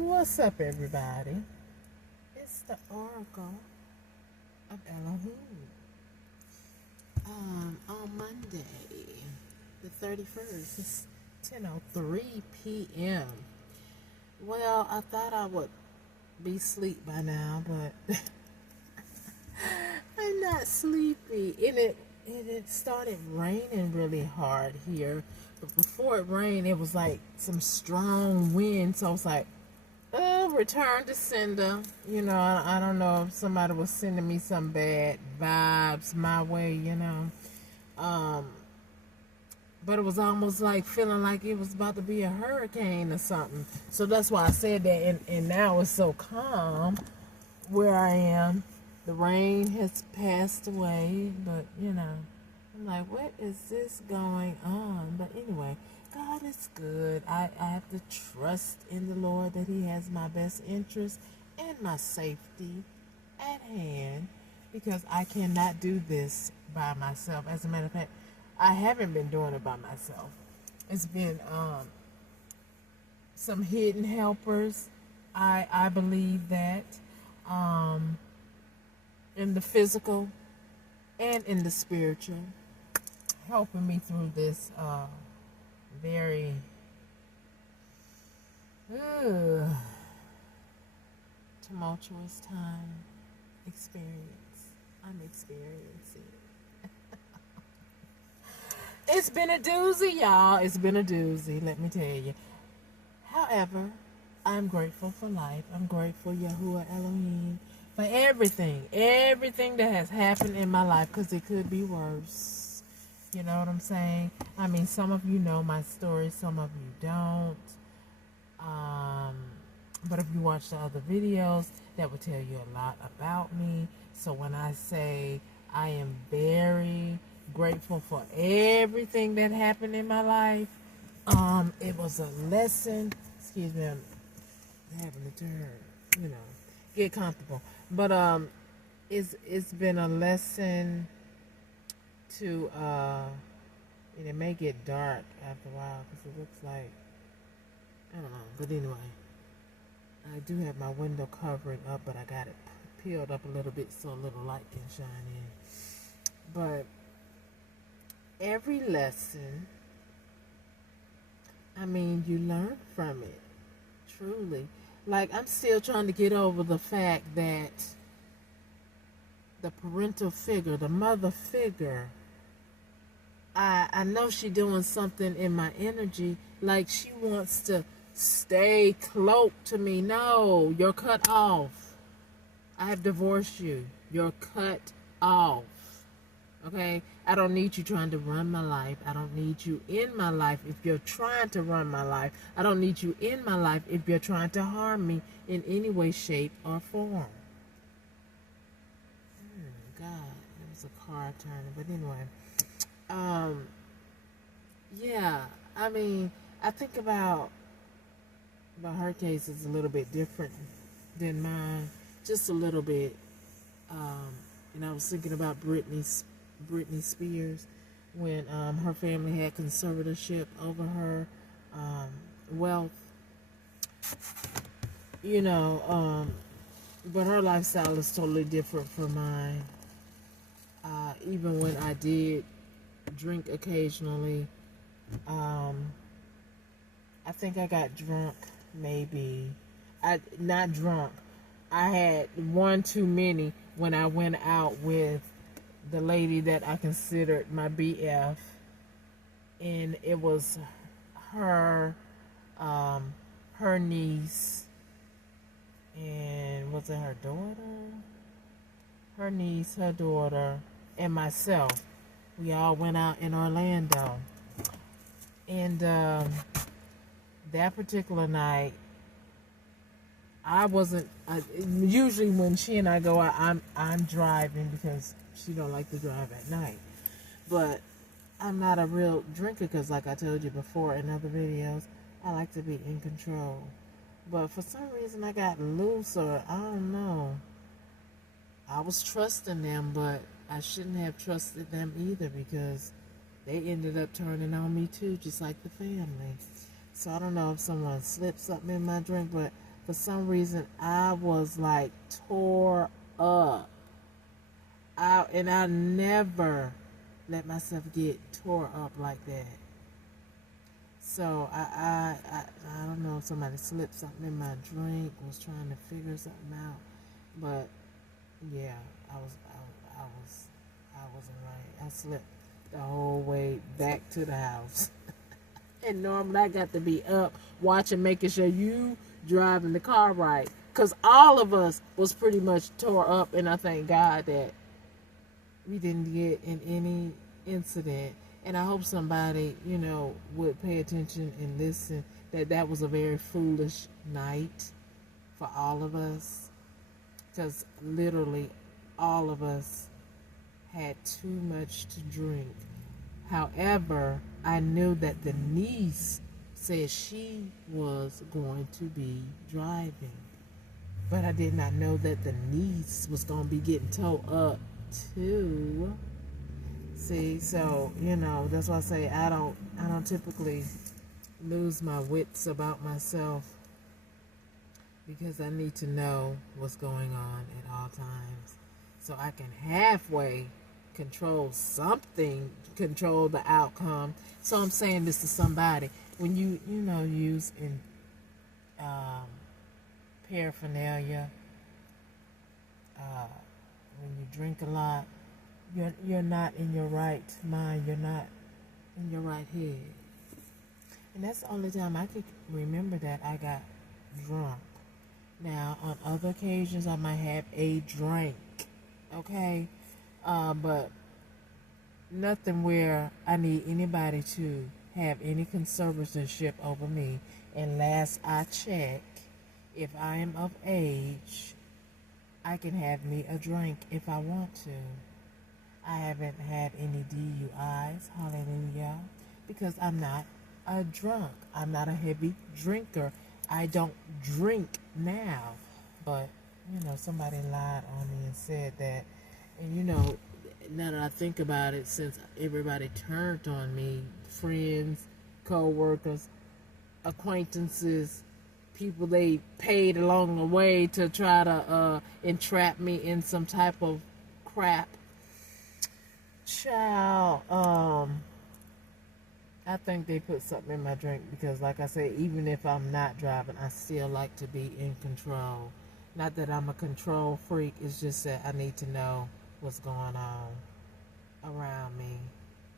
What's up, everybody? It's the Oracle of Elohim. On Monday, the 31st, it's 10:03 p.m. Well, I thought I would be asleep by now, but I'm not sleepy. And it started raining really hard here. But before it rained, it was like some strong wind. So I was like, oh, return to sender. I don't know if somebody was sending me some bad vibes my way. Um, but it was almost like feeling like it was about to be a hurricane or something. So that's why I said that. And now it's so calm where I am. The rain has passed away, but I'm like, what is this going on? But anyway, God is good. I have to trust in the Lord that He has my best interest and my safety at hand, because I cannot do this by myself. As a matter of fact, I haven't been doing it by myself. It's been some hidden helpers. I believe that. In the physical and in the spiritual, helping me through this very tumultuous time experience. I'm experiencing. It's been a doozy, y'all. It's been a doozy, let me tell you. However, I'm grateful for life. I'm grateful, Yahuwah Elohim, for everything that has happened in my life, because it could be worse. You know what I'm saying? I mean, some of you know my story, some of you don't. But if you watch the other videos, that will tell you a lot about me. So when I say I am very grateful for everything that happened in my life, it was a lesson. Excuse me, I'm having to turn, get comfortable. But it's been a lesson to and it may get dark after a while because it looks like, I don't know. But anyway, I do have my window covering up, but I got it peeled up a little bit so a little light can shine in. But every lesson, I mean, you learn from it, truly. Like, I'm still trying to get over the fact that the parental figure, the mother figure, I know she doing something in my energy, like she wants to stay cloaked to me. No, you're cut off. I have divorced you. You're cut off. Okay? I don't need you trying to run my life. I don't need you in my life if you're trying to run my life. I don't need you in my life if you're trying to harm me in any way, shape, or form. God, it was a car turning. But anyway, yeah, I mean, I think about her case is a little bit different than mine, just a little bit. And I was thinking about Britney Spears when her family had conservatorship over her wealth, but her lifestyle is totally different from mine. Even when I did drink occasionally, I think I got drunk, maybe. Not drunk. I had one too many when I went out with the lady that I considered my BF. And it was her, her niece, and was it her daughter? Her niece, her daughter, and myself. We all went out in Orlando. And that particular night, I wasn't. Usually, when she and I go out, I'm driving because she don't like to drive at night. But I'm not a real drinker because, like I told you before in other videos, I like to be in control. But for some reason, I got loose, or I don't know. I was trusting them, but I shouldn't have trusted them either, because they ended up turning on me too, just like the family. So I don't know if someone slipped something in my drink, but for some reason I was like tore up. I never let myself get tore up like that. So I don't know if somebody slipped something in my drink, was trying to figure something out, but yeah, I wasn't right. I slept the whole way back to the house. And normally I got to be up watching, making sure you driving the car right. Because all of us was pretty much tore up, and I thank God that we didn't get in any incident. And I hope somebody, would pay attention and listen, that was a very foolish night for all of us. Because literally all of us had too much to drink. However, I knew that the niece said she was going to be driving. But I did not know that the niece was going to be getting towed up too. See, so, that's why I say I don't typically lose my wits about myself, because I need to know what's going on at all times so I can halfway control something, control the outcome. So I'm saying this to somebody. When you use in paraphernalia, when you drink a lot, you're not in your right mind. You're not in your right head. And that's the only time I could remember that I got drunk. Now, on other occasions, I might have a drink, okay? But nothing where I need anybody to have any conservatorship over me. And last I checked, if I am of age, I can have me a drink if I want to. I haven't had any DUIs, hallelujah, because I'm not a drunk. I'm not a heavy drinker. I don't drink now. But, somebody lied on me and said that. And, now that I think about it, since everybody turned on me, friends, co-workers, acquaintances, people they paid along the way to try to entrap me in some type of crap. Child, I think they put something in my drink, because like I say, even if I'm not driving, I still like to be in control. Not that I'm a control freak, it's just that I need to know what's going on around me.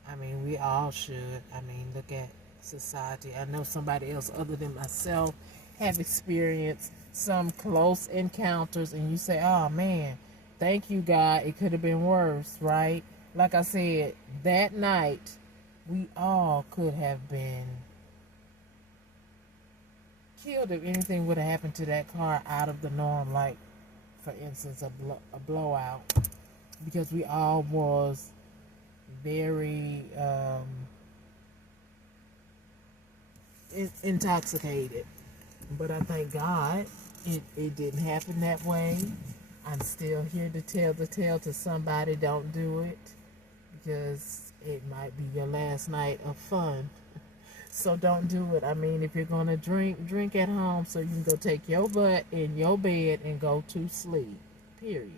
I mean, we all should. I mean, look at society. I know somebody else other than myself have experienced some close encounters, and you say, oh man, thank you, God, it could have been worse, right? Like I said, that night, we all could have been killed if anything would have happened to that car out of the norm, like, for instance, a blowout. Because we all was very intoxicated. But I thank God it didn't happen that way. I'm still here to tell the tale to somebody. Don't do it, because it might be your last night of fun. So don't do it. I mean, if you're going to drink at home so you can go take your butt in your bed and go to sleep, period.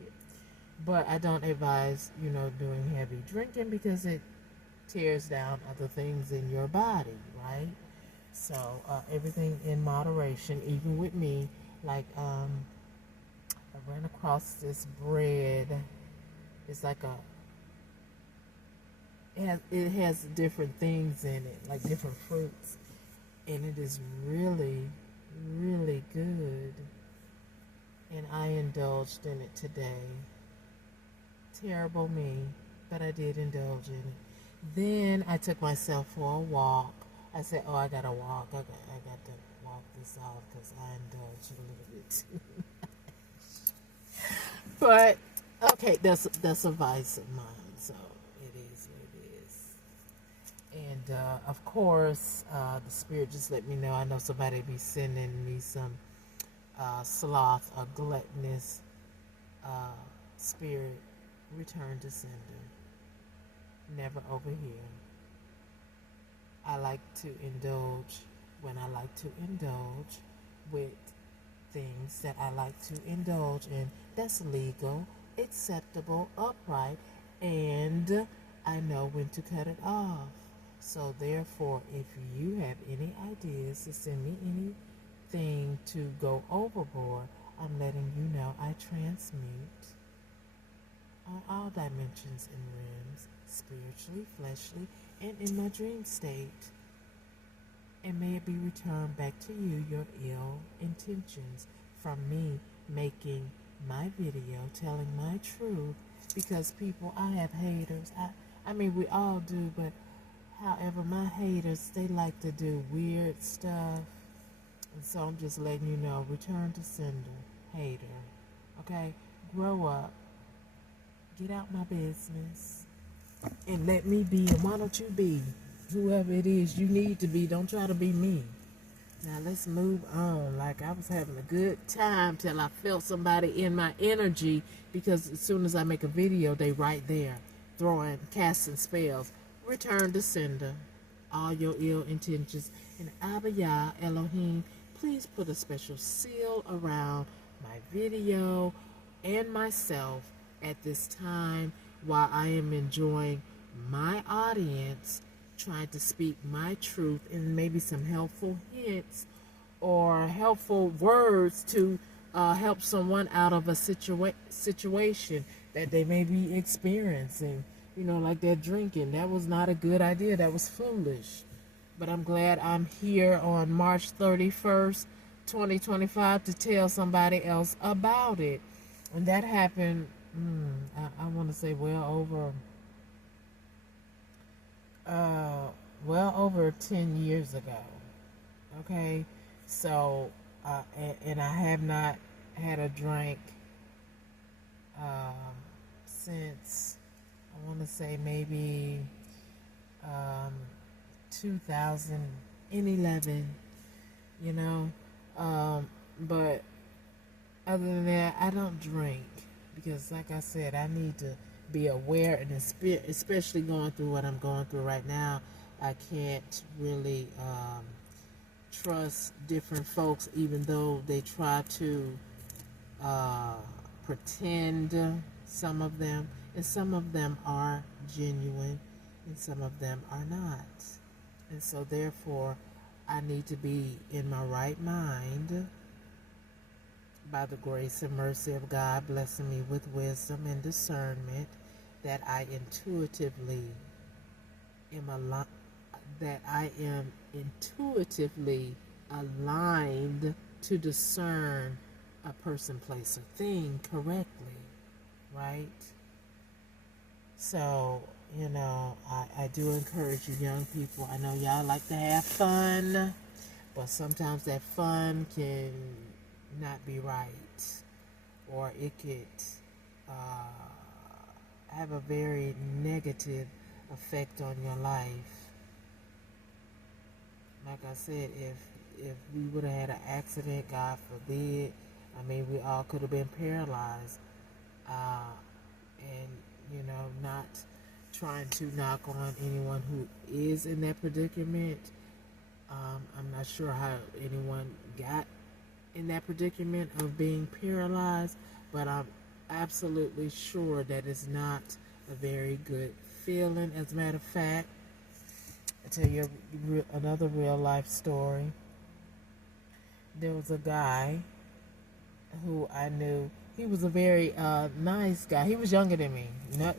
But I don't advise, doing heavy drinking, because it tears down other things in your body, right? So everything in moderation, even with me. Like, I ran across this bread. It's like it has different things in it, like different fruits, and it is really, really good. And I indulged in it today. Terrible me, but I did indulge in it. Then I took myself for a walk. I said, "Oh, I gotta walk. I got to walk this out, because I indulged a little bit too." But okay, that's a vice of mine. So it is what it is. And of course, the Spirit just let me know. I know somebody be sending me some sloth or gluttonous spirit. Return to sender. Never over here. I like to indulge when I like to indulge with things that I like to indulge in that's legal, acceptable, upright, and I know when to cut it off. So therefore, if you have any ideas to send me anything to go overboard, I'm letting you know I transmute on all dimensions and realms, spiritually, fleshly, and in my dream state. And may it be returned back to you, your ill intentions, from me making my video, telling my truth, because people, I have haters. I mean, we all do, but however, my haters, they like to do weird stuff. And so I'm just letting you know, return to sender, hater. Okay? Grow up. Get out my business. And let me be, and why don't you be whoever it is you need to be? Don't try to be me. Now let's move on. Like, I was having a good time till I felt somebody in my energy, because as soon as I make a video, they right there casting spells. Return to sender. All your ill intentions. And Abba Yah Elohim, please put a special seal around my video and myself at this time while I am enjoying my audience, trying to speak my truth, and maybe some helpful hints or helpful words to help someone out of a situation that they may be experiencing. You know, like that drinking. That was not a good idea. That was foolish. But I'm glad I'm here on March 31st, 2025 to tell somebody else about it. And that happened, I want to say well over 10 years ago. Okay? So, and I have not had a drink since, I want to say maybe 2011, you know. But other than that, I don't drink because, like I said, I need to be aware, and especially going through what I'm going through right now, I can't really trust different folks, even though they try to pretend, some of them, and some of them are genuine, and some of them are not. And so therefore, I need to be in my right mind by the grace and mercy of God, blessing me with wisdom and discernment, that I intuitively aligned to discern a person, place, or thing correctly, right? So, you know, I do encourage you young people. I know y'all like to have fun, but sometimes that fun can not be right, or it could have a very negative effect on your life. Like I said, if we would have had an accident, God forbid, I mean, we all could have been paralyzed. And, you know, not trying to knock on anyone who is in that predicament. I'm not sure how anyone got in that predicament of being paralyzed, but I'm absolutely sure that it's not a very good feeling. As a matter of fact, I'll tell you another real life story. There was a guy who I knew. He was a very nice guy. He was younger than me.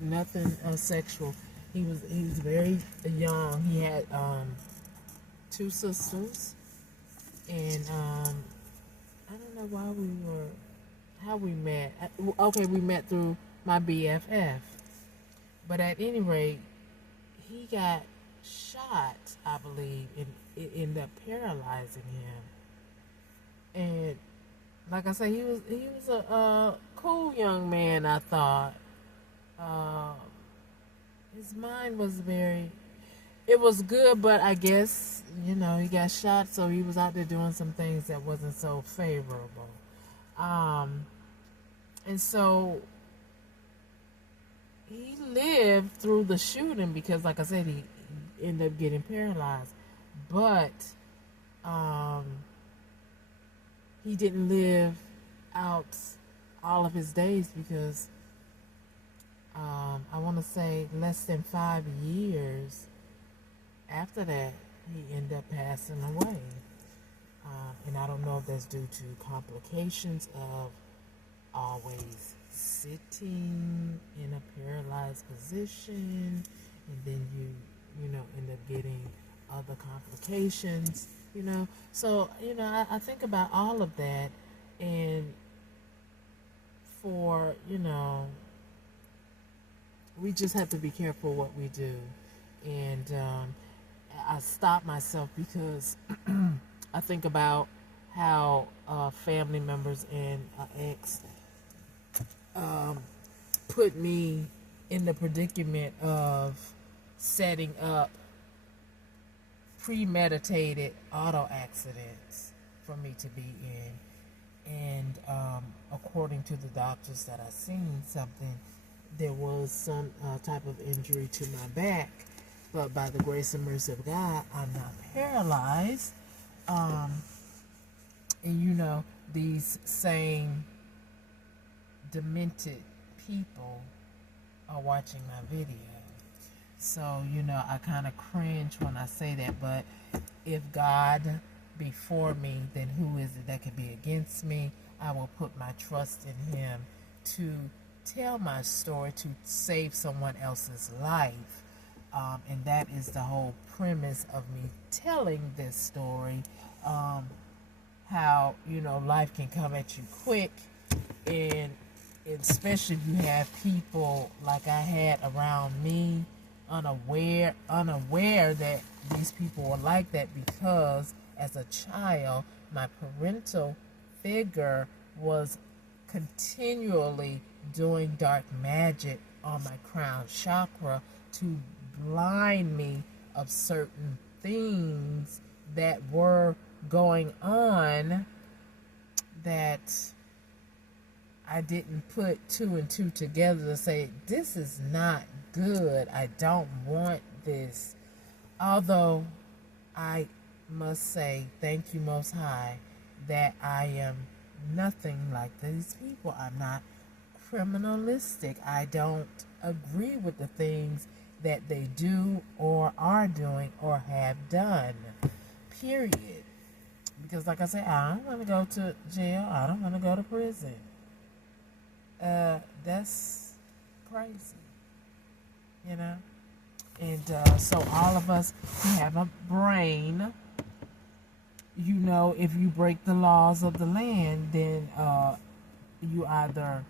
Nothing sexual. He was very young. He had 2 sisters, and I don't know how we met. Okay, we met through my BFF. But at any rate, he got shot, I believe, and it ended up paralyzing him. And like I said, he was a cool young man, I thought. His mind was it was good, but I guess, you know, he got shot, so he was out there doing some things that wasn't so favorable. And so he lived through the shooting because, like I said, he ended up getting paralyzed. But he didn't live out all of his days because I want to say less than 5 years after that, he ended up passing away. And I don't know if that's due to complications of always sitting in a paralyzed position, and then you know, end up getting other complications, you know. So, you know, I think about all of that, and for, you know, we just have to be careful what we do. And I stop myself because I think about how family members and ex put me in the predicament of setting up premeditated auto accidents for me to be in. And according to the doctors that I seen, there was some type of injury to my back, but by the grace and mercy of God, I'm not paralyzed. And you know, these same demented people are watching my video. So, you know, I kind of cringe when I say that, but if God be for me, then who is it that can be against me? I will put my trust in Him to tell my story, to save someone else's life. And that is the whole premise of me telling this story. How, you know, life can come at you quick, and especially if you have people like I had around me, unaware that these people were like that, because as a child, my parental figure was continually doing dark magic on my crown chakra to blind me of certain things that were going on that I didn't put two and two together to say, this is not good. I don't want this. Although I must say, thank you, Most High, that I am nothing like these people. I'm not criminalistic. I don't agree with the things that they do or are doing or have done. Period. Because like I said, I don't want to go to jail. I don't want to go to prison. That's crazy. You know? And so all of us who have a brain, you know, if you break the laws of the land, then you either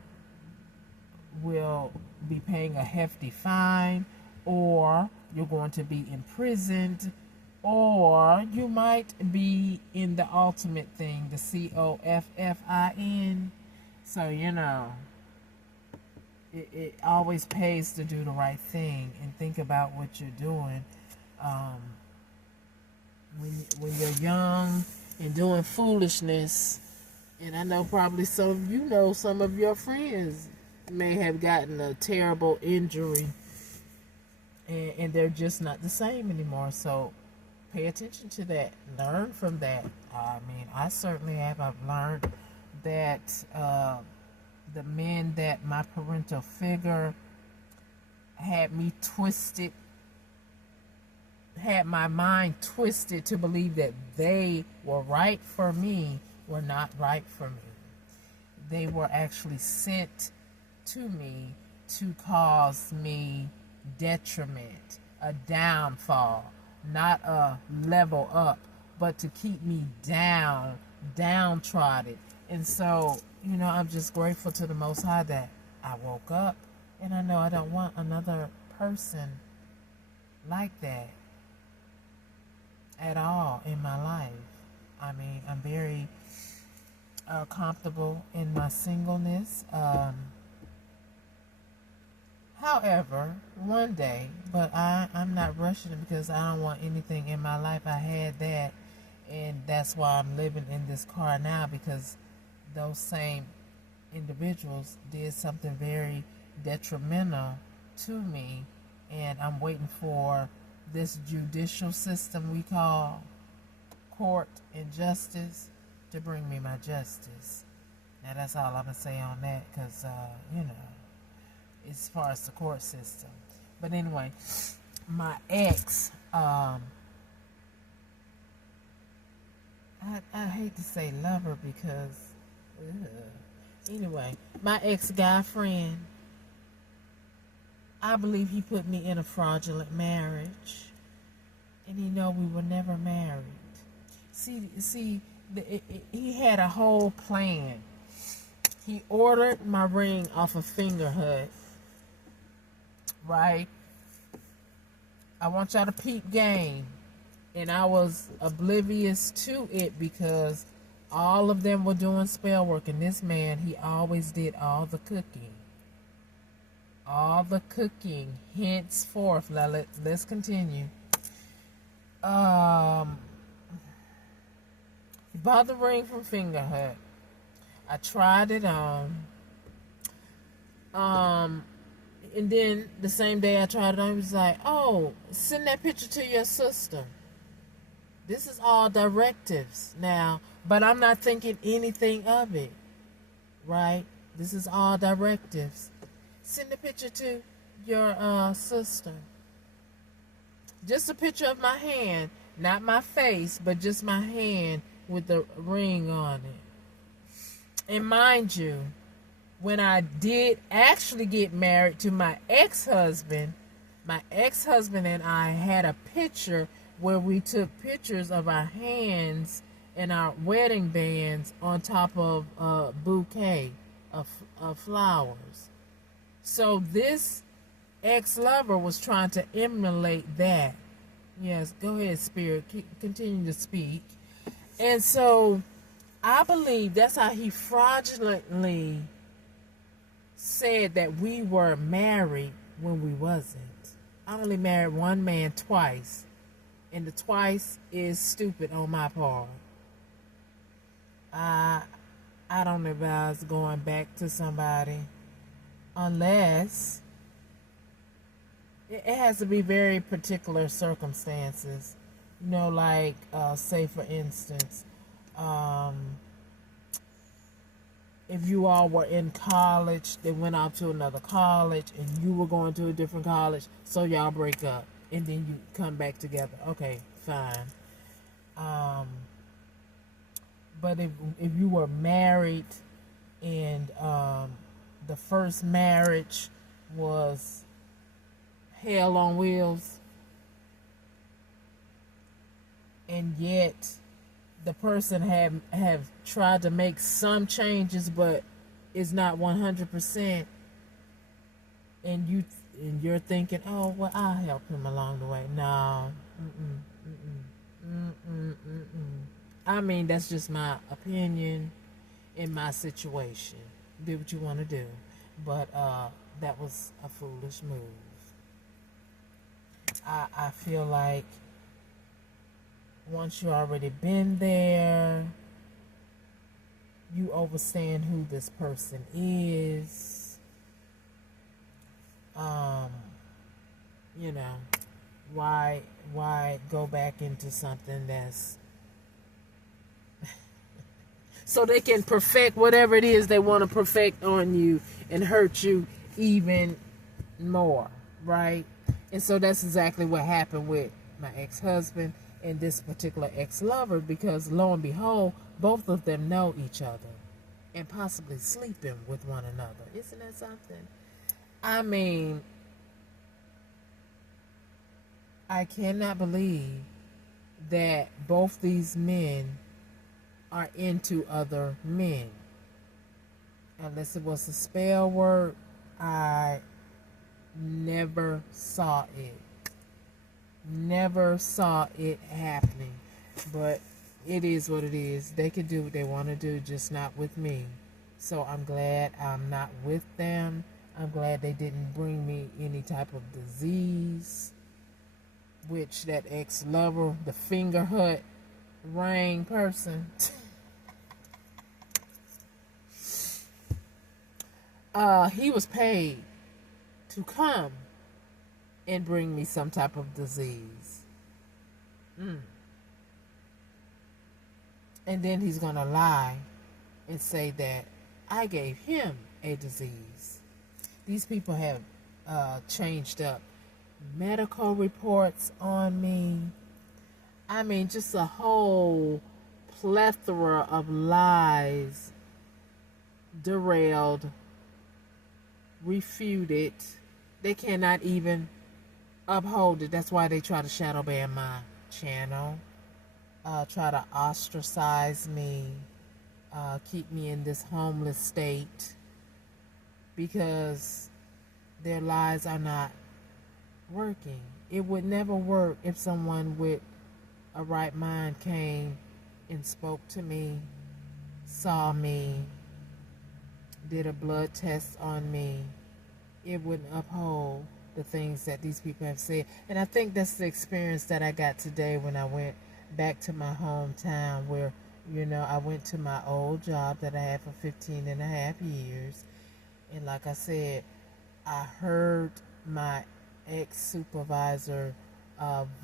will be paying a hefty fine, or you're going to be imprisoned, or you might be in the ultimate thing, the COFFIN. So, you know, it always pays to do the right thing and think about what you're doing. When you're young and doing foolishness, and I know probably some of you know some of your friends may have gotten a terrible injury, and they're just not the same anymore. So pay attention to that. Learn from that. I mean, I certainly have. I've learned that the men that my parental figure had me twisted, had my mind twisted to believe that they were right for me, were not right for me. They were actually sent to me to cause me detriment, a downfall, not a level up, but to keep me down, downtrodden. And so, you know, I'm just grateful to the Most High that I woke up, and I know I don't want another person like that at all in my life. I mean, I'm very comfortable in my singleness. However, one day, but I'm not rushing it because I don't want anything in my life. I had that, and that's why I'm living in this car now, because those same individuals did something very detrimental to me, and I'm waiting for this judicial system we call court and justice to bring me my justice. Now that's all I'm gonna say on that, because you know, as far as the court system. But anyway, my ex, I hate to say lover because, anyway, my ex guy friend, I believe he put me in a fraudulent marriage, and he know we were never married. See, he had a whole plan. He ordered my ring off of Fingerhut, right? I want y'all to peep game. And I was oblivious to it because all of them were doing spell work. And this man, he always did all the cooking. All the cooking. Henceforth, let's continue. He bought the ring from Fingerhut. I tried it on. And then the same day I tried it on, he was like, oh, send that picture to your sister. This is all directives now, but I'm not thinking anything of it, right? This is all directives. Send a picture to your sister. Just a picture of my hand, not my face, but just my hand with the ring on it. And mind you, when I did actually get married to my ex-husband and I had a picture where we took pictures of our hands and our wedding bands on top of a bouquet of flowers. So this ex-lover was trying to emulate that. Yes, go ahead, Spirit. Continue to speak. And so I believe that's how he fraudulently said that we were married when we wasn't. I only married one man twice. And the twice is stupid on my part. I don't advise going back to somebody unless it has to be very particular circumstances. You know, like, say for instance, if you all were in college, they went off to another college, and you were going to a different college, so y'all break up. And then you come back together. Okay, fine. But if you were married and the first marriage was hell on wheels, and yet the person have tried to make some changes, but is not 100%, and you're thinking, oh, well, I'll help him along the way. No. I mean, that's just my opinion in my situation. Do what you want to do. But that was a foolish move. I feel like once you already been there, you understand who this person is. You know, why go back into something that's so they can perfect whatever it is they want to perfect on you and hurt you even more, right? And so that's exactly what happened with my ex-husband and this particular ex-lover, because lo and behold, both of them know each other and possibly sleeping with one another. Isn't that something? I mean, I cannot believe that both these men are into other men. Unless it was a spell word, I never saw it. Never saw it happening. But it is what it is. They can do what they want to do, just not with me. So I'm glad I'm not with them. I'm glad they didn't bring me any type of disease, which that ex-lover, the Fingerhut ring person, he was paid to come and bring me some type of disease. And then he's going to lie and say that I gave him a disease. These people have changed up medical reports on me. I mean, just a whole plethora of lies, derailed, refuted. They cannot even uphold it. That's why they try to shadow ban my channel, try to ostracize me, keep me in this homeless state, because their lies are not working. It would never work if someone with a right mind came and spoke to me, saw me, did a blood test on me. It wouldn't uphold the things that these people have said. And I think that's the experience that I got today when I went back to my hometown, where, I went to my old job that I had for 15 and a half years. And like I said, I heard my ex-supervisor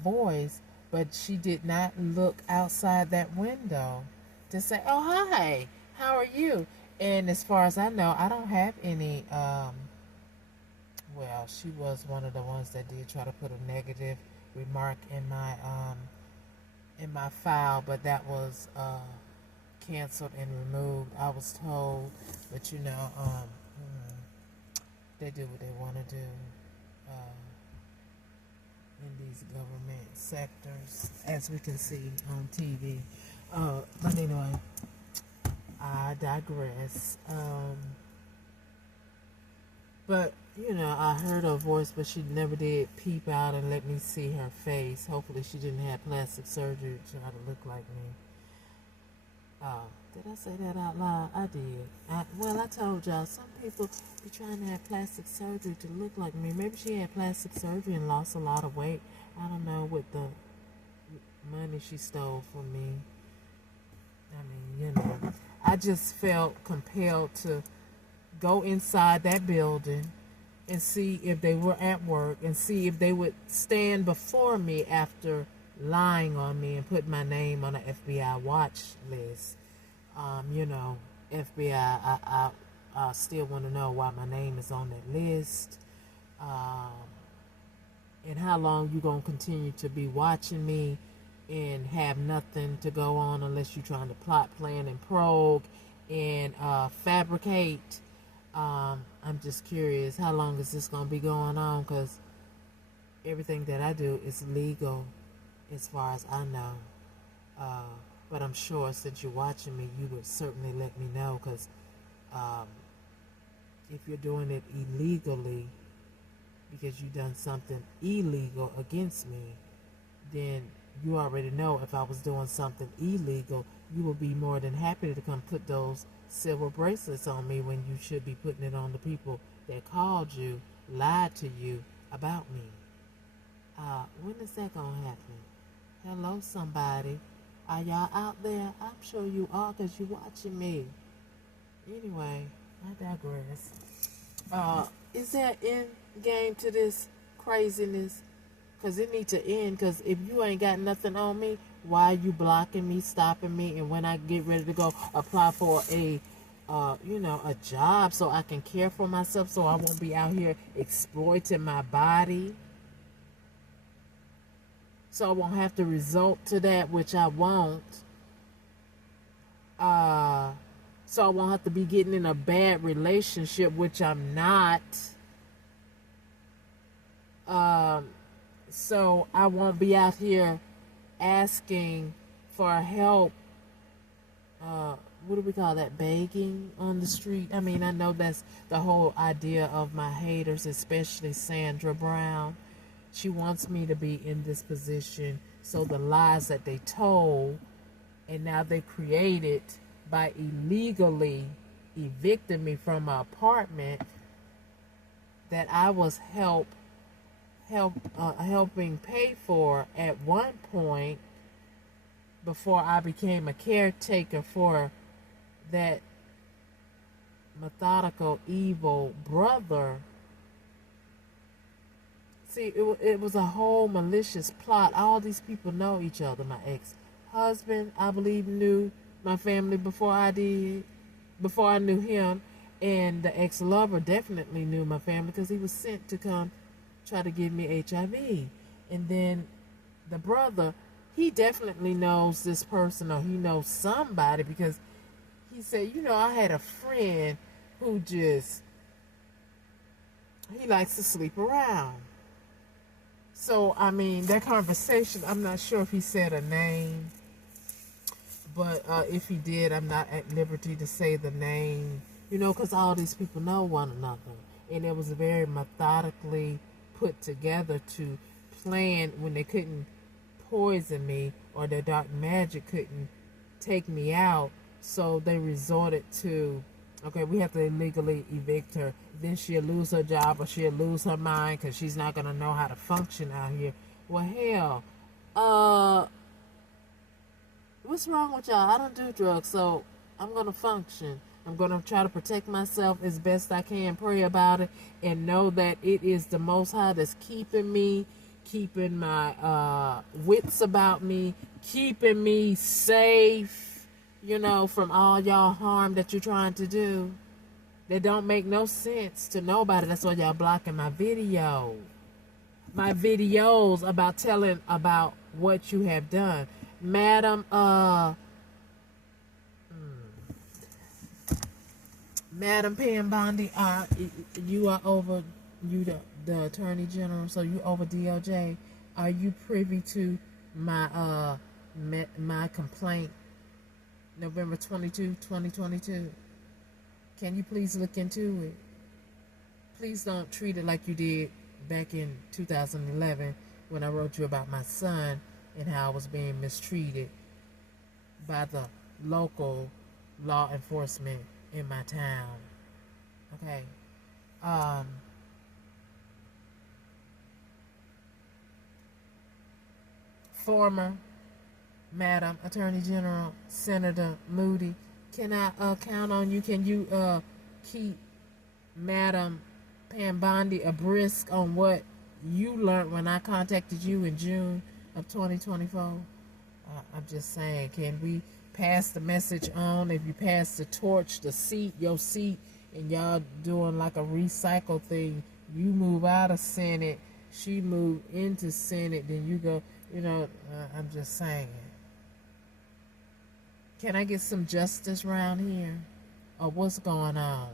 voice, but she did not look outside that window to say, oh, hi, how are you? And as far as I know, I don't have any, well, she was one of the ones that did try to put a negative remark in my file, but that was canceled and removed, I was told. But they do what they want to do in these government sectors, as we can see on TV. But anyway, I digress. But I heard her voice, but she never did peep out and let me see her face. Hopefully she didn't have plastic surgery to try to look like me. Did I say that out loud? I did. I told y'all, some people be trying to have plastic surgery to look like me. Maybe she had plastic surgery and lost a lot of weight. I don't know, with the money she stole from me. I mean, I just felt compelled to go inside that building and see if they were at work, and see if they would stand before me after lying on me and put my name on an FBI watch list. FBI, I still want to know why my name is on that list, and how long you going to continue to be watching me and have nothing to go on unless you're trying to plot, plan, and probe and fabricate. I'm just curious, how long is this going to be going on? Because everything that I do is legal as far as I know. But I'm sure since you're watching me, you would certainly let me know, because if you're doing it illegally because you've done something illegal against me, then you already know if I was doing something illegal, you would be more than happy to come put those silver bracelets on me, when you should be putting it on the people that called you, lied to you about me. When is that gonna happen? Hello, somebody. Are y'all out there? I'm sure you are, because you're watching me. Anyway, I digress. Is there end game to this craziness? Because it needs to end, because if you ain't got nothing on me, why are you blocking me, stopping me? And when I get ready to go apply for a job, so I can care for myself, so I won't be out here exploiting my body, so I won't have to resort to that, which I won't. So I won't have to be getting in a bad relationship, which I'm not. So I won't be out here asking for help. What do we call that? Begging on the street. I mean, I know that's the whole idea of my haters, especially Sandra Brown. She wants me to be in this position, so the lies that they told, and now they created by illegally evicting me from my apartment, that I was helping pay for at one point, before I became a caretaker for that methodical, evil brother. See, it was a whole malicious plot. All these people know each other. My ex-husband, I believe, knew my family before I did, before I knew him. And the ex-lover definitely knew my family because he was sent to come try to give me HIV. And then the brother, he definitely knows this person, or he knows somebody, because he said, I had a friend who just, he likes to sleep around. So, I mean, that conversation, I'm not sure if he said a name, but if he did, I'm not at liberty to say the name, because all these people know one another. And it was very methodically put together to plan when they couldn't poison me, or their dark magic couldn't take me out. So they resorted to, okay, we have to illegally evict her. Then she'll lose her job, or she'll lose her mind because she's not going to know how to function out here. Well, hell, what's wrong with y'all? I don't do drugs, so I'm going to function. I'm going to try to protect myself as best I can, pray about it, and know that it is the Most High that's keeping me, keeping my wits about me, keeping me safe, from all y'all harm that you're trying to do. That don't make no sense to nobody. That's why y'all blocking my videos. My videos about telling about what you have done. Madam Pam Bondi, you are over, the Attorney General, so you over DOJ. Are you privy to my my complaint, November 22, 2022? Can you please look into it? Please don't treat it like you did back in 2011 when I wrote you about my son and how I was being mistreated by the local law enforcement in my town. Okay. Former Madam Attorney General Senator Moody, can I count on you? Can you keep Madam Pam Bondi abreast on what you learned when I contacted you in June of 2024? I'm just saying, can we pass the message on? If you pass the torch, your seat, and y'all doing like a recycle thing, you move out of Senate, she moved into Senate, then you go, I'm just saying. Can I get some justice around here? Or what's going on?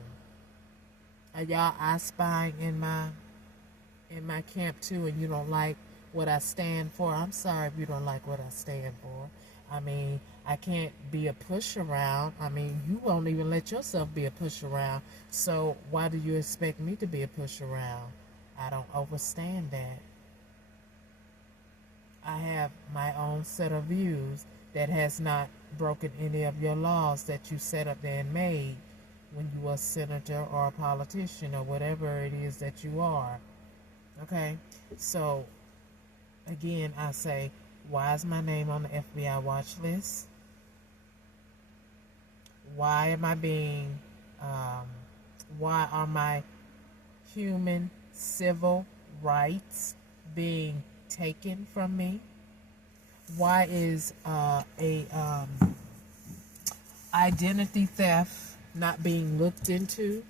Are y'all eye spying in my camp too, and you don't like what I stand for? I'm sorry if you don't like what I stand for. I mean, I can't be a push around. I mean, you won't even let yourself be a push around. So why do you expect me to be a push around? I don't understand that. I have my own set of views that has not broken any of your laws that you set up there and made when you were a senator or a politician or whatever it is that you are. Okay? So, again, I say, why is my name on the FBI watch list? Why am I why are my human civil rights being taken from me? Why is identity theft not being looked into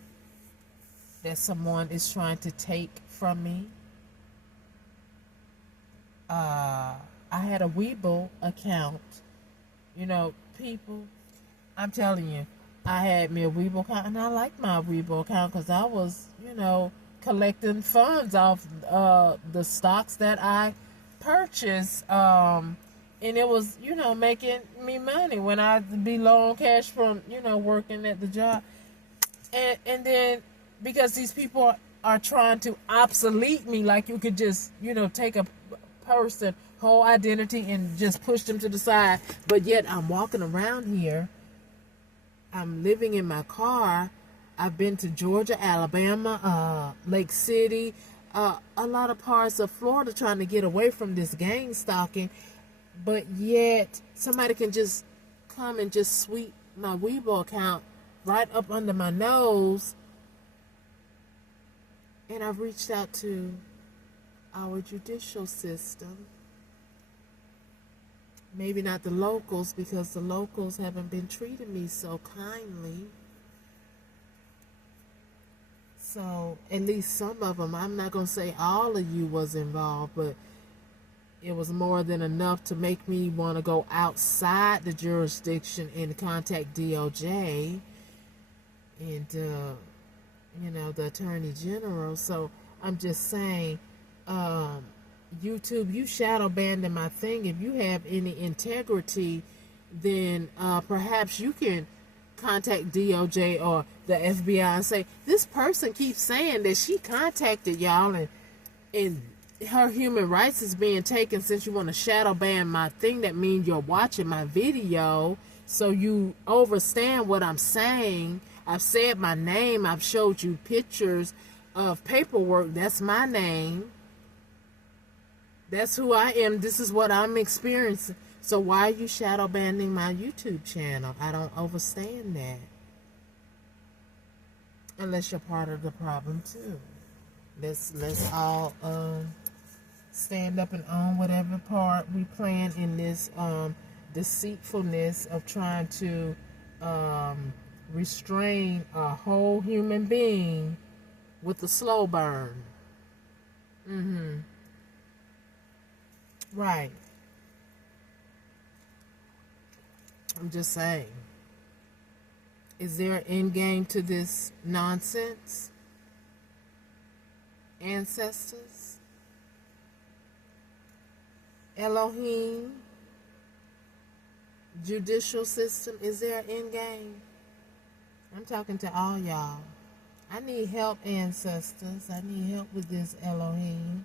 that someone is trying to take from me? I had a Webull account. People, I'm telling you, I had me a Webull account, and I like my Webull account because I was, collecting funds off the stocks that I purchased, and it was, making me money when I'd be low on cash from, working at the job. And then, because these people are trying to obsolete me, like you could just, take a person whole identity and just push them to the side, but yet I'm walking around here, I'm living in my car, I've been to Georgia, Alabama, Lake City, a lot of parts of Florida, trying to get away from this gang stalking, but yet somebody can just come and just sweep my Webull account right up under my nose. And I've reached out to our judicial system, Maybe not the locals, because the locals haven't been treating me so kindly. So at least some of them, I'm not going to say all of you was involved, but it was more than enough to make me want to go outside the jurisdiction and contact DOJ and, the Attorney General. So I'm just saying, YouTube, you shadow banning my thing. If you have any integrity, then perhaps you can contact DOJ or the FBI and say, this person keeps saying that she contacted y'all and her human rights is being taken. Since you want to shadow ban my thing, that means you're watching my video, so you understand what I'm saying. I've said my name. I've showed you pictures of paperwork. That's my name. That's who I am. This is what I'm experiencing. So why are you shadow banning my YouTube channel? I don't understand that. Unless you're part of the problem too. Let's all stand up and own whatever part we playing in this deceitfulness of trying to restrain a whole human being with a slow burn. Right. I'm just saying. Is there an end game to this nonsense? Ancestors? Elohim? Judicial system? Is there an end game? I'm talking to all y'all. I need help, ancestors. I need help with this, Elohim.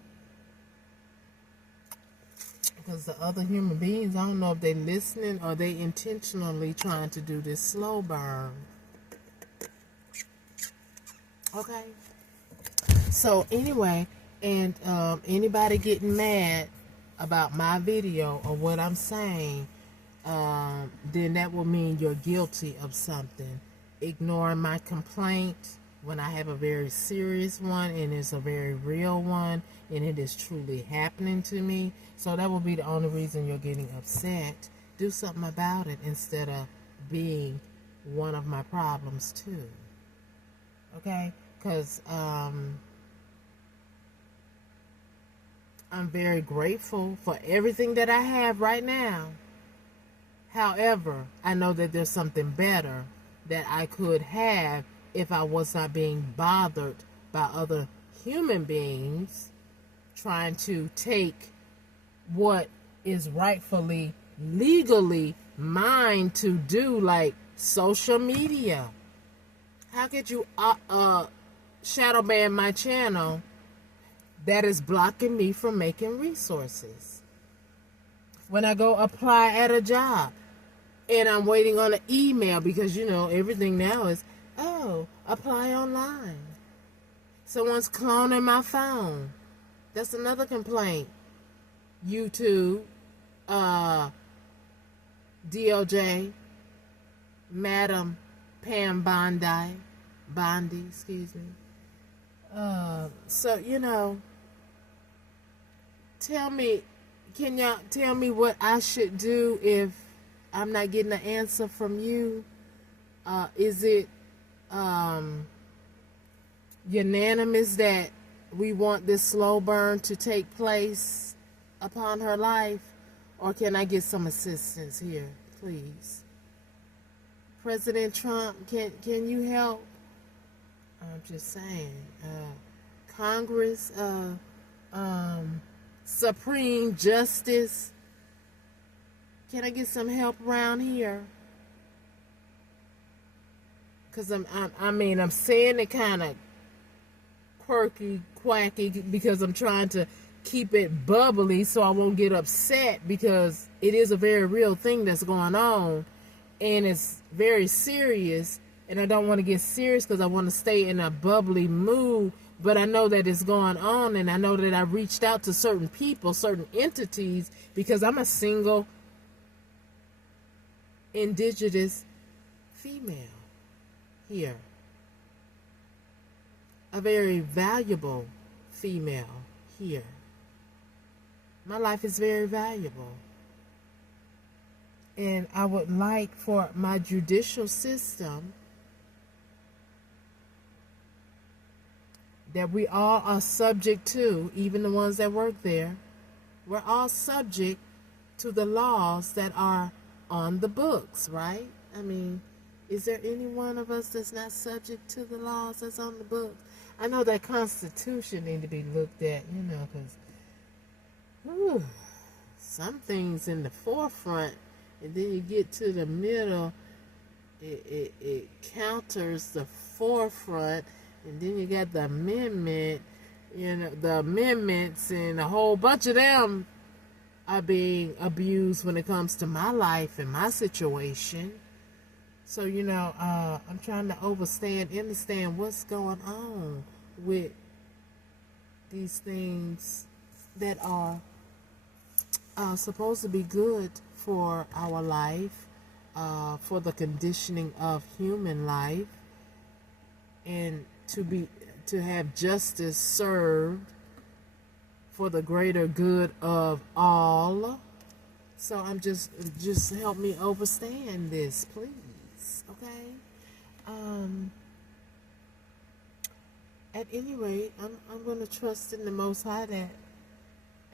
Because the other human beings, I don't know if they're listening or they intentionally trying to do this slow burn. Okay. So anyway, and anybody getting mad about my video or what I'm saying, then that will mean you're guilty of something. Ignoring my complaint when I have a very serious one and it's a very real one and it is truly happening to me. So that will be the only reason you're getting upset. Do something about it instead of being one of my problems too. Okay? Because I'm very grateful for everything that I have right now. However, I know that there's something better that I could have if I was not being bothered by other human beings trying to take what is rightfully, legally mine to do, like social media. How could you shadow ban my channel that is blocking me from making resources? When I go apply at a job and I'm waiting on an email, because everything now is, apply online. Someone's cloning my phone. That's another complaint. YouTube, DOJ, Madam Pam Bondi, excuse me. So, tell me, can y'all tell me what I should do if I'm not getting an answer from you? Is it unanimous that we want this slow burn to take place upon her life? Or can I get some assistance here, please? President Trump, can you help? I'm just saying. Congress, Supreme Justice, can I get some help around here? Because I'm saying it kind of quirky, quacky, because I'm trying to keep it bubbly so I won't get upset, because it is a very real thing that's going on and it's very serious, and I don't want to get serious because I want to stay in a bubbly mood, but I know that it's going on, and I know that I reached out to certain people, certain entities, because I'm a single indigenous female here, a very valuable female here. My life is very valuable. And I would like for my judicial system that we all are subject to, even the ones that work there, we're all subject to the laws that are on the books, right? I mean, is there any one of us that's not subject to the laws that's on the books? I know that Constitution need to be looked at, because some things in the forefront, and then you get to the middle, it counters the forefront, and then you got the amendment, the amendments, and a whole bunch of them are being abused when it comes to my life and my situation. So, I'm trying to understand what's going on with these things that are supposed to be good for our life, for the conditioning of human life, and to have justice served for the greater good of all. So I'm just help me understand this, please. Okay. At any rate, I'm going to trust in the Most High that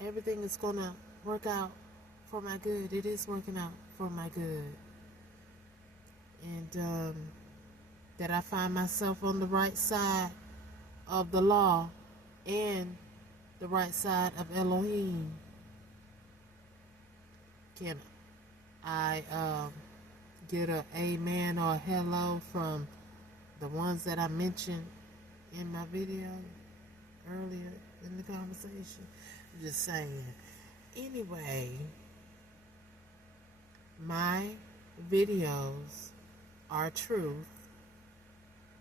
everything is going to work out for my good. It is working out for my good. And that I find myself on the right side of the law and the right side of Elohim. Can I get a amen or a hello from the ones that I mentioned in my video earlier in the conversation? I'm just saying. Anyway, my videos are truth.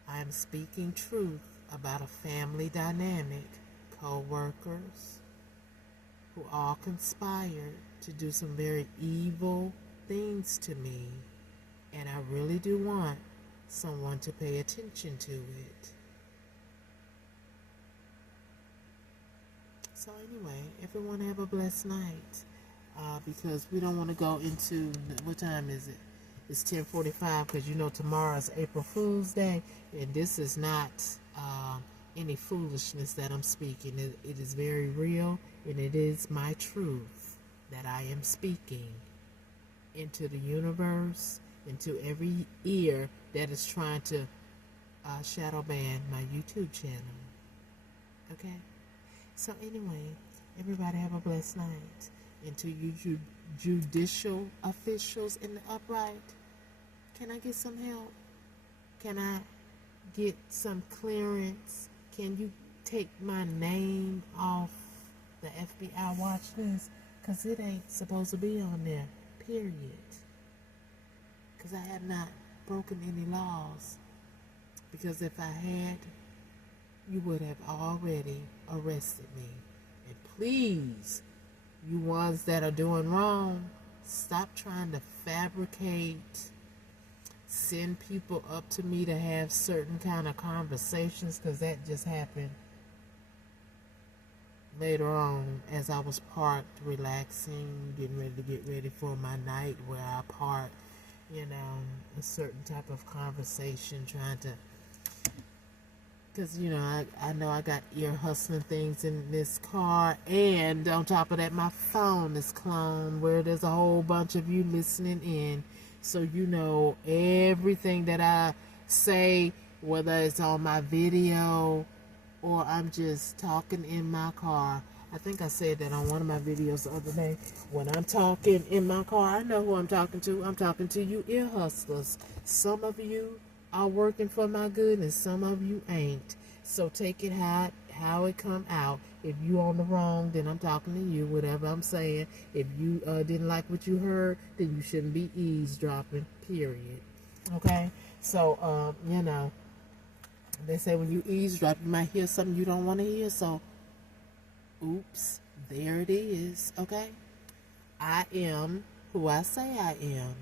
I am speaking truth about a family dynamic, co-workers who all conspired to do some very evil things to me, and I really do want someone to pay attention to it. So anyway, everyone have a blessed night, because we don't want to go into, what time is it? It's 10:45, because tomorrow's April Fool's Day, and this is not any foolishness that I'm speaking. It is very real, and it is my truth that I am speaking into the universe, into every ear that is trying to shadow ban my YouTube channel. Okay? So anyway, everybody have a blessed night. And to you judicial officials in the upright, can I get some help? Can I get some clearance? Can you take my name off the FBI watch list? Because it ain't supposed to be on there, period. Because I have not broken any laws. Because if I had, you would have already arrested me. And please, you ones that are doing wrong, stop trying to fabricate, send people up to me to have certain kind of conversations, because that just happened later on as I was parked, relaxing, getting ready to get ready for my night, where I parked, a certain type of conversation, trying to, because I know I got ear hustling things in this car, and on top of that, my phone is cloned where there's a whole bunch of you listening in, so everything that I say, whether it's on my video or I'm just talking in my car. I think I said that on one of my videos the other day. When I'm talking in my car, I know who I'm talking to. I'm talking to you ear hustlers. Some of you are working for my good, and some of you ain't. So take it how it come out. If you on the wrong, then I'm talking to you, whatever I'm saying. If you didn't like what you heard, then you shouldn't be eavesdropping, period. Okay? So, they say when you eavesdrop, you might hear something you don't want to hear. So, oops, there it is. Okay? I am who I say I am.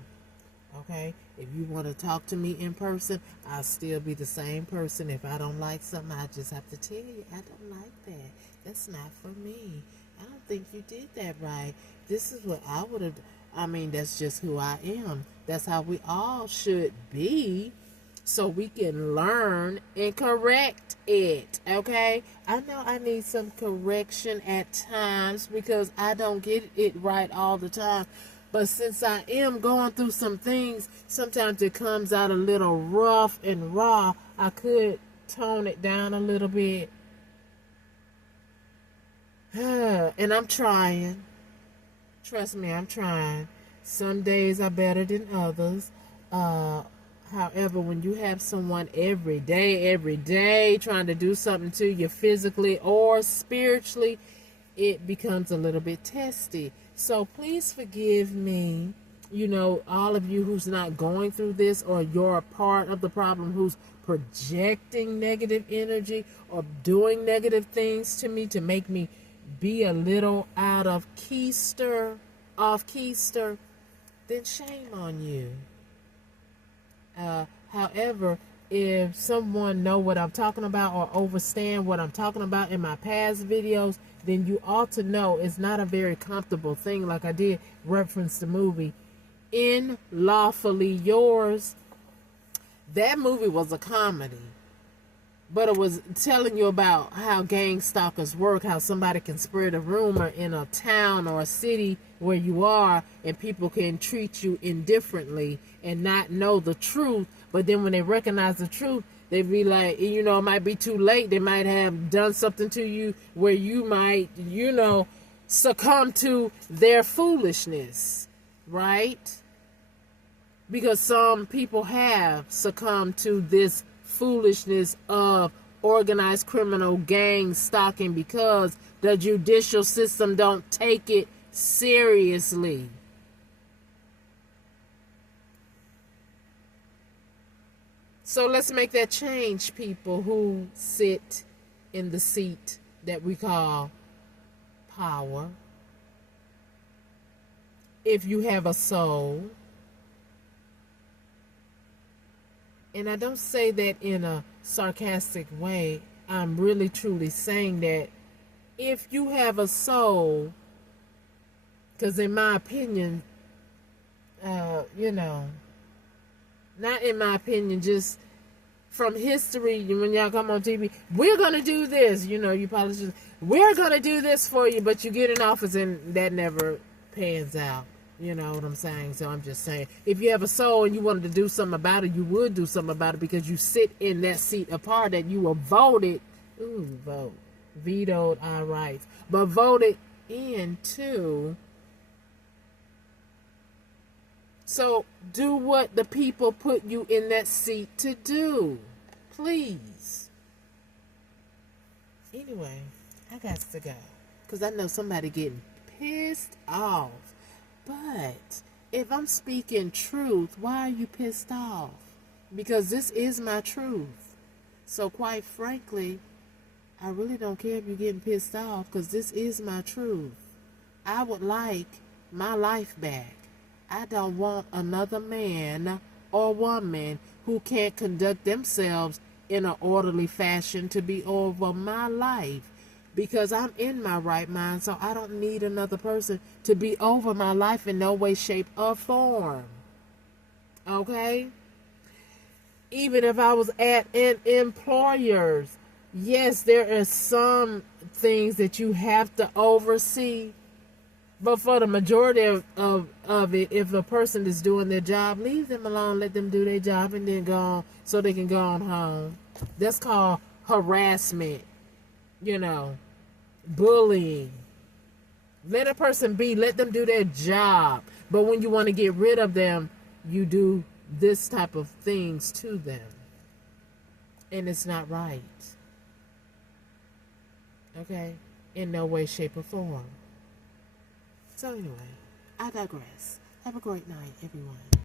Okay? If you want to talk to me in person, I'll still be the same person. If I don't like something, I just have to tell you, I don't like that. That's not for me. I don't think you did that right. This is what I would have I mean, that's just who I am. That's how we all should be, so we can learn and correct it. Okay? I know I need some correction at times because I don't get it right all the time. But since I am going through some things, sometimes it comes out a little rough and raw. I could tone it down a little bit. And I'm trying. Trust me, I'm trying. Some days are better than others. However, when you have someone every day trying to do something to you physically or spiritually, it becomes a little bit testy. So please forgive me, all of you who's not going through this, or you're a part of the problem who's projecting negative energy or doing negative things to me to make me be a little out of keister, off keister, then shame on you. However, if someone know what I'm talking about or understand what I'm talking about in my past videos, then you ought to know it's not a very comfortable thing. Like I did reference the movie In Lawfully Yours. That movie was a comedy, but it was telling you about how gang stalkers work, how somebody can spread a rumor in a town or a city where you are, and people can treat you indifferently and not know the truth. But then when they recognize the truth, they be like, it might be too late. They might have done something to you where you might, succumb to their foolishness, right? Because some people have succumbed to this foolishness of organized criminal gang stalking because the judicial system don't take it seriously. So let's make that change, people who sit in the seat that we call power. If you have a soul, and I don't say that in a sarcastic way, I'm really truly saying that if you have a soul, because in my opinion, not in my opinion, just from history, when y'all come on TV, we're going to do this, you politicians, we're going to do this for you, but you get in office and that never pans out. You know what I'm saying? So I'm just saying, if you have a soul and you wanted to do something about it, you would do something about it because you sit in that seat of power that you were voted, vetoed our rights, but voted into. So do what the people put you in that seat to do. Please. Anyway, I got to go. Because I know somebody getting pissed off. But if I'm speaking truth, why are you pissed off? Because this is my truth. So quite frankly, I really don't care if you're getting pissed off because this is my truth. I would like my life back. I don't want another man or woman who can't conduct themselves in an orderly fashion to be over my life. Because I'm in my right mind, so I don't need another person to be over my life in no way, shape, or form. Okay? Even if I was at an employer's, yes, there are some things that you have to oversee. But for the majority of it, if a person is doing their job, leave them alone, let them do their job, and then go on so they can go on home. That's called harassment, bullying. Let a person be, let them do their job. But when you want to get rid of them, you do this type of things to them. And it's not right. Okay? In no way, shape, or form. So anyway, I digress. Have a great night, everyone.